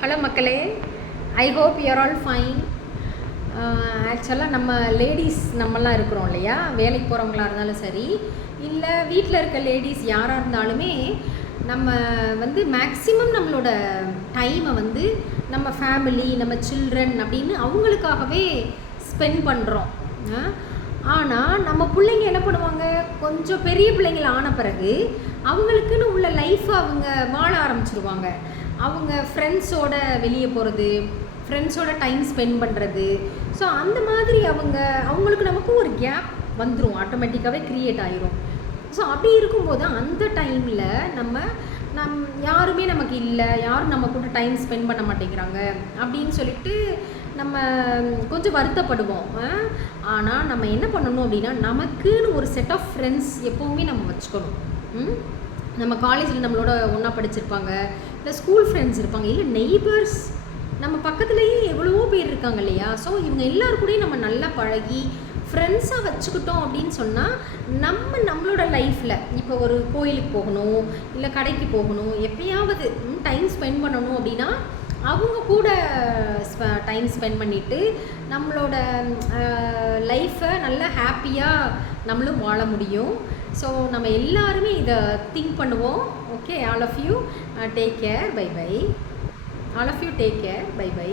Hello மக்களே, I hope you're all fine. ஆக்சுவலாக நம்ம லேடிஸ் நம்மலாம் இருக்கிறோம் இல்லையா, வேலைக்கு போகிறவங்களா இருந்தாலும் சரி, இல்லை வீட்டில் இருக்க லேடிஸ் யாராக இருந்தாலுமே நம்ம மேக்ஸிமம் நம்மளோட டைமை நம்ம ஃபேமிலி, நம்ம சில்ட்ரன் அப்படின்னு அவங்களுக்காகவே ஸ்பெண்ட் பண்ணுறோம். ஆனால் நம்ம பிள்ளைங்க என்ன பண்ணுவாங்க, கொஞ்சம் பெரிய பிள்ளைங்கள் ஆன பிறகு அவங்களுக்குன்னு உள்ள லைஃப்பை அவங்க வாழ ஆரம்பிச்சிருவாங்க. அவங்க ஃப்ரெண்ட்ஸோட வெளியே போகிறது, ஃப்ரெண்ட்ஸோட டைம் ஸ்பெண்ட் பண்ணுறது. ஸோ அந்த மாதிரி அவங்களுக்கு நமக்கும் ஒரு கேப் வந்துடும், ஆட்டோமேட்டிக்காகவே க்ரியேட் ஆகிரும். ஸோ அப்படி இருக்கும்போது அந்த டைமில் யாருமே நமக்கு இல்லை, யாரும் நம்ம கூட டைம் ஸ்பெண்ட் பண்ண மாட்டேங்கிறாங்க அப்படின்னு சொல்லிட்டு நம்ம கொஞ்சம் வருத்தப்படுவோம். ஆனால் நம்ம என்ன பண்ணணும் அப்படின்னா, நமக்குன்னு ஒரு செட் ஆஃப் ஃப்ரெண்ட்ஸ் எப்போவுமே நம்ம வச்சுக்கணும். நம்ம காலேஜில் நம்மளோட ஒன்றா படிச்சிருப்பாங்க, இல்லை ஸ்கூல் ஃப்ரெண்ட்ஸ் இருப்பாங்க, இல்லை நெய்பர்ஸ், நம்ம பக்கத்துலேயே எவ்வளவோ பேர் இருக்காங்க இல்லையா. ஸோ இவங்க எல்லாருக்கூடையும் நம்ம நல்லா பழகி ஃப்ரெண்ட்ஸாக வச்சுக்கிட்டோம் அப்படின்னு சொன்னால் நம்மளோட லைஃப்பில் இப்போ ஒரு கோயிலுக்கு போகணும், இல்லை கடைக்கு போகணும், எப்பயாவது டைம் ஸ்பெண்ட் பண்ணணும் அப்படின்னா அவங்க கூட டைம் ஸ்பெண்ட் பண்ணிவிட்டு நம்மளோட லைஃப்பை நல்லா ஹாப்பியாக நம்மளும் வாழ முடியும். ஸோ நம்ம எல்லாருமே இதை திங்க் பண்ணுவோம். Okay, all of you take care, bye bye. All of you take care, bye by.